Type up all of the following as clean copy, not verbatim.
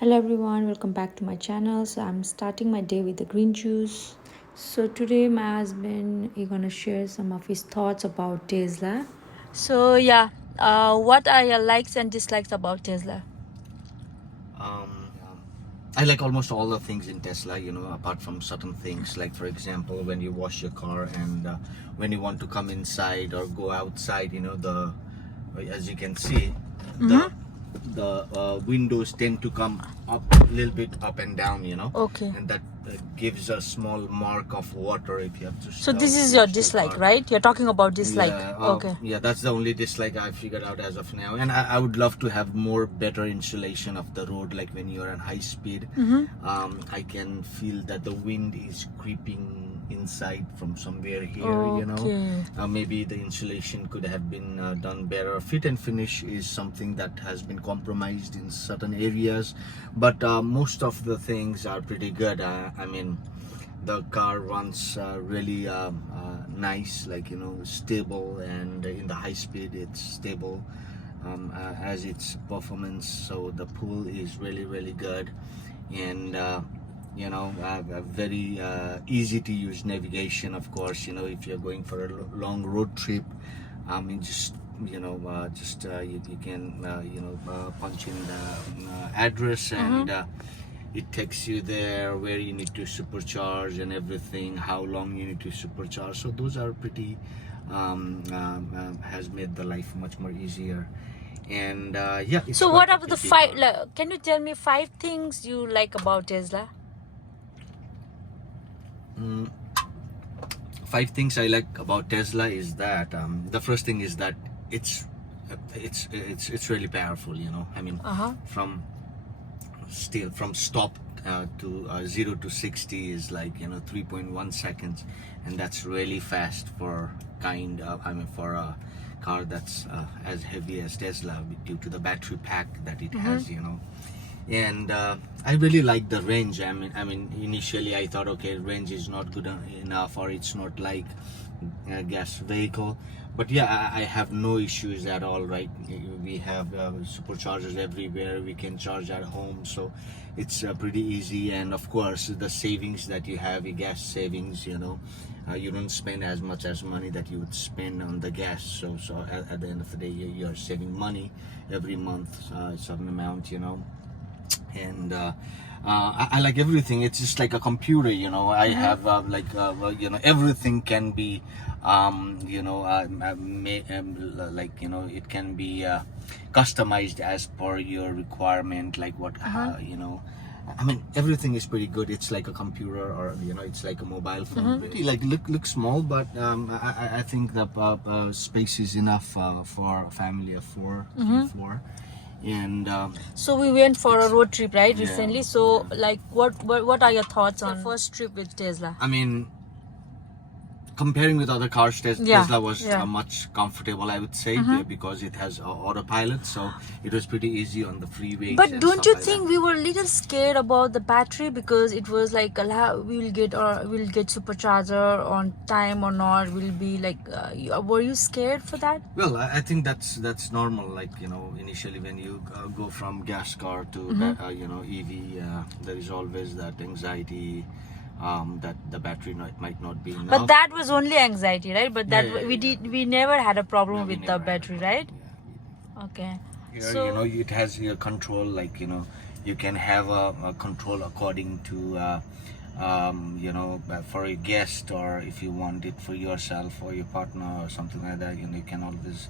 Hello everyone, welcome back to my channel. So I'm starting my day with the green juice. So today my husband is gonna share some of his thoughts about Tesla. So yeah, what are your likes and dislikes about Tesla? Um, I like almost all the things in Tesla, apart from certain things. Like, for example, when you wash your car and when you want to come inside or go outside, as you can see, the windows tend to come up a little bit up and down, Okay. and that gives a small mark of water if you have to. So this is your dislike, right? You're talking about dislike. Yeah, Okay. yeah, that's the only dislike I figured out as of now. And I would love to have more better insulation of the road, like when you're on high speed. I can feel that the wind is creeping inside from somewhere here, Okay. Maybe the insulation could have been done better. Fit and finish is something that has been compromised in certain areas, but most of the things are pretty good. I mean, the car runs really nice, like stable, and in the high speed it's stable as its performance. So the pull is really good, and a very easy to use navigation. Of course, if you're going for a long road trip, you just you can punch in the address, and it takes you there where you need to supercharge and everything, how long you need to supercharge. So those are pretty has made the life much more easier. And yeah, it's So quite what a are the pretty five? car. Can you tell me 5 things you like about Tesla? Mm, 5 things I like about Tesla is that the first thing is that it's really powerful. I mean, from from stop to 0 to 60 is like 3.1 seconds, and that's really fast for for a car that's as heavy as Tesla, due to the battery pack that it has. And I really like the range. I mean, initially I thought, okay, range is not good enough, or it's not like a gas vehicle, but yeah, I have no issues at all. Right, we have superchargers everywhere, we can charge at home, so it's pretty easy. And of course, the savings that you have, your gas savings, you don't spend as much as money that you would spend on the gas. So at the end of the day, you're saving money every month, a certain amount, and I like everything. It's just like a computer, I have everything can be it can be customized as per your requirement, like what I mean, everything is pretty good. It's like a computer, or it's like a mobile phone. Pretty like look small, but I think the space is enough for a family of four, three, four. And So we went for a road trip, right, yeah, recently. So like, what are your thoughts on your first trip with Tesla? I mean, comparing with other cars, Tesla was much comfortable, I would say, because it has autopilot, so it was pretty easy on the freeways. But don't you think we were a little scared about the battery, because it was like, we'll get supercharger on time or not? Will be like, were you scared for that? Well, I think that's normal. Like, initially when you go from gas car to EV, there is always that anxiety that the battery might not be enough. But that was only anxiety, right? But that Yeah. we never had a problem No, we with the never had battery, right? Yeah. Okay. Here, So it has your control, like, you can have a control according to for a guest, or if you want it for yourself or your partner or something like that, you can always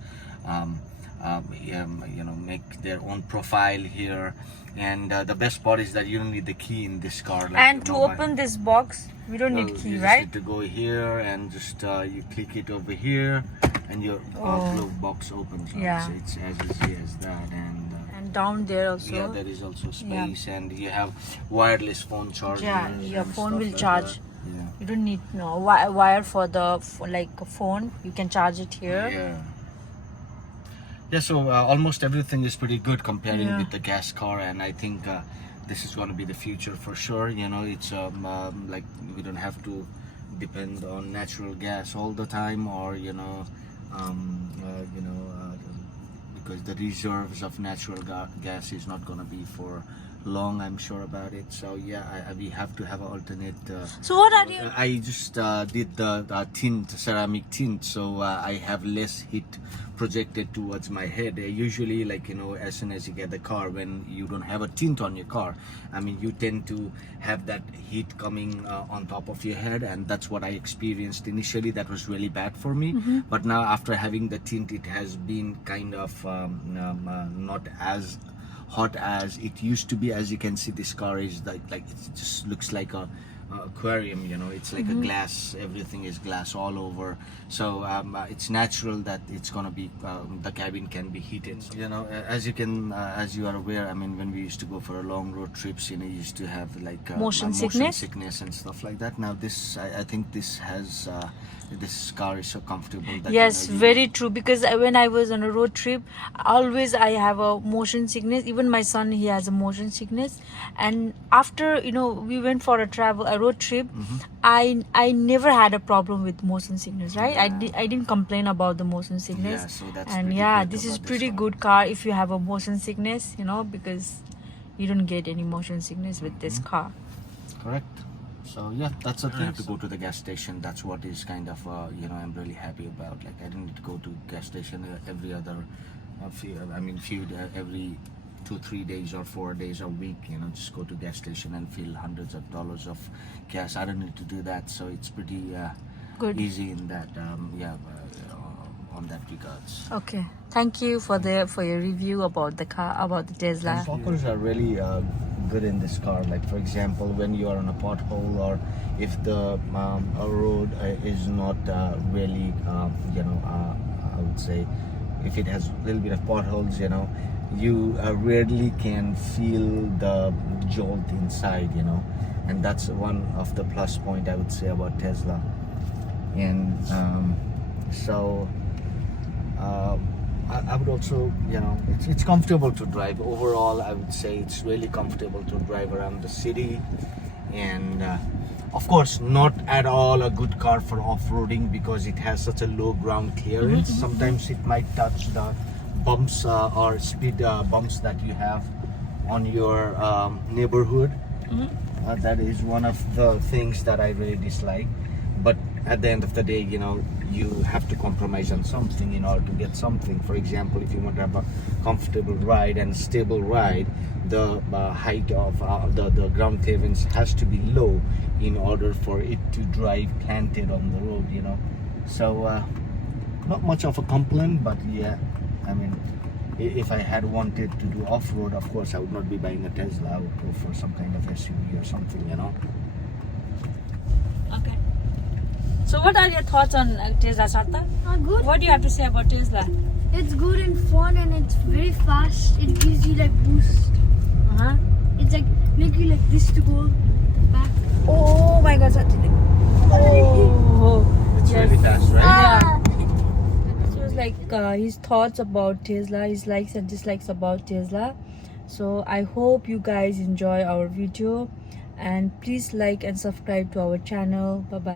make their own profile here. And the best part is that you don't need the key in this car, like, and to open this box, we don't need key, you just right? need to go here and just you click it over here, and your glove box opens. Yeah. So it's as easy as that. And down there also. Yeah, there is also space, and you have wireless phone chargers. Yeah, your and phone stuff will like charge. that. Yeah. You don't need no wire for like a phone. You can charge it here. Yeah, so almost everything is pretty good comparing with the gas car, and I think this is going to be the future for sure. It's like, we don't have to depend on natural gas all the time, or because the reserves of natural gas is not going to be for long, I'm sure about it. So yeah, we have to have an alternate. So what are you? I just did the tint, ceramic tint, so I have less heat projected towards my head. Usually, like, you know, as soon as you get the car, when you don't have a tint on your car, I mean, you tend to have that heat coming on top of your head, and that's what I experienced initially. That was really bad for me. But now, after having the tint, it has been kind of not as hot as it used to be. As you can see, this car is like it just looks like a aquarium, you know. It's like a glass, everything is glass all over. So it's natural that it's gonna be the cabin can be heated, you know. As you can as you are aware, I mean, when we used to go for a long road trips, you know, you used to have like Motion sickness and stuff like that. Now this I think this has this car is so comfortable that, Yes, you know, very true. Because when I was on a road trip, always I have a motion sickness. Even my son, he has a motion sickness. And after, you know, we went for a road trip, I never had a problem with motion sickness, right? I didn't complain about the motion sickness. Yeah, so that's And pretty yeah, good this is about this pretty car. good car if you have a motion sickness, you know, because you don't get any motion sickness with this car. Correct. So yeah, that's the thing. I have to go to the gas station. That's what is kind of you know, I'm really happy about. Like, I don't need to go to gas station every other every 2-3 days or 4 days a week, you know. Just go to gas station and fill hundreds of dollars of gas. I don't need to do that, so it's pretty Good. easy in that on that regards. Okay. Thank you for your review about the car, about the Tesla. Focus are really good in this car. Like, for example, when you are on a pothole, or if the a road is not really you know, I would say, if it has a little bit of potholes, you know, you rarely can feel the jolt inside, you know. And that's one of the plus point I would say about Tesla. And so I would also, you know, it's comfortable to drive. Overall, I would say it's really comfortable to drive around the city. And of course, not at all a good car for off-roading, because it has such a low ground clearance. Sometimes it might touch the bumps or speed bumps that you have on your neighborhood. That is one of the things that I really dislike. But at the end of the day, you know, you have to compromise on something in order to get something. For example, if you want to have a comfortable ride and stable ride, the height of the ground clearance has to be low in order for it to drive planted on the road, you know. So not much of a complaint, but yeah, I mean, if I had wanted to do off-road, of course I would not be buying a Tesla. I would go for some kind of SUV or something, you know. Okay. So what are your thoughts on Tesla, Sarta? Good. What do you have to say about Tesla? It's good and fun, and it's very fast. It gives you like boost. Uh-huh. It's like make you like this to go back. Oh my God, Sarta. Oh. It's really fast, right? Yeah. This was like his thoughts about Tesla, his likes and dislikes about Tesla. So I hope you guys enjoy our video, and please like and subscribe to our channel. Bye bye.